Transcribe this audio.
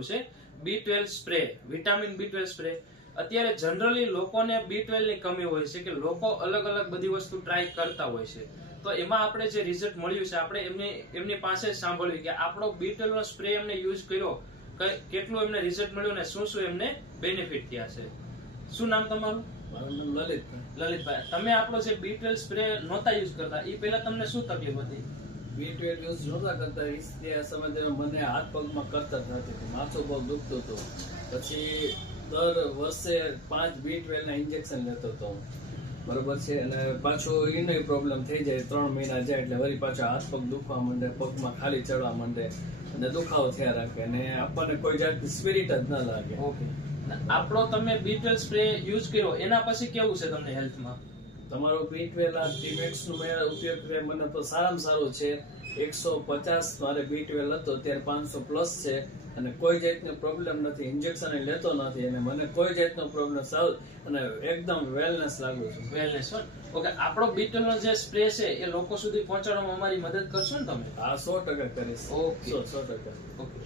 આપેલું છે B12 spray, vitamin B12 spray. અત્યારે જનરલી લોકોને B12 ની કમી હોય છે કે લોકો અલગ અલગ બધી વસ્તુ ટ્રાય કરતા હોય છે. તો એમાં આપણે જે રિઝલ્ટ મળ્યું છે આપણે એમની પાસે જ સાંભળ્યું કે આપણો B12 નો સ્પ્રે એમને યુઝ કર્યો, કેટલું એમને રિઝલ્ટ મળ્યું ને શું શું એમને બેનિફિટ થયા છે. શું નામ તમારું? મારું નામ લલિતભાઈ. લલિતભાઈ, તમે આપણો જે B12 સ્પ્રે નહોતા યુઝ કરતા એ પહેલા તમને શું તકલીફ હતી? B12 યુઝ નહોતા કરતા એ સમયે મને હાથ પગમાં કરતા જ નથી, માથું બહુ દુખતું હતું. પછી દર વર્ષે 5 B12 ના ઇન્જેક્શન લેતો હતો હું, બરોબર છે. અને પાછો એનો પ્રોબ્લેમ થઈ જાય, 3 મહિના જાય એટલે વળી પાછો હાથ પગ દુખવા માંડે, પગમાં ખાલી ચડવા માંડે અને દુખાવો થયા રાખે અને આપણને કોઈ જાતની સ્પિરિટ જ ન લાગે. ઓકે, આપણો તમે B12 સ્પ્રે યુઝ કર્યો એના પછી કેવું છે તમને હેલ્થમાં? તમારો B12 આ ટીમેક્સ નો મેં ઉપયોગ કર્યો, મને તો સારામાં સારું છે. 150 મારે B12 હતો, અત્યારે 500 પ્લસ છે અને કોઈ જાતનો પ્રોબ્લેમ નથી. ઇન્જેક્શન લેતો નથી અને મને કોઈ જાતનો પ્રોબ્લેમ સારું અને એકદમ વેલનેસ લાગુ છું. વેલનેસ. ઓકે, આપણો B12 નો જે સ્પ્રે છે એ લોકો સુધી પહોંચાડવામાં અમારી મદદ કરશો ને તમે? હા, 100% કરીશ. ઓકે, 100%. ઓકે.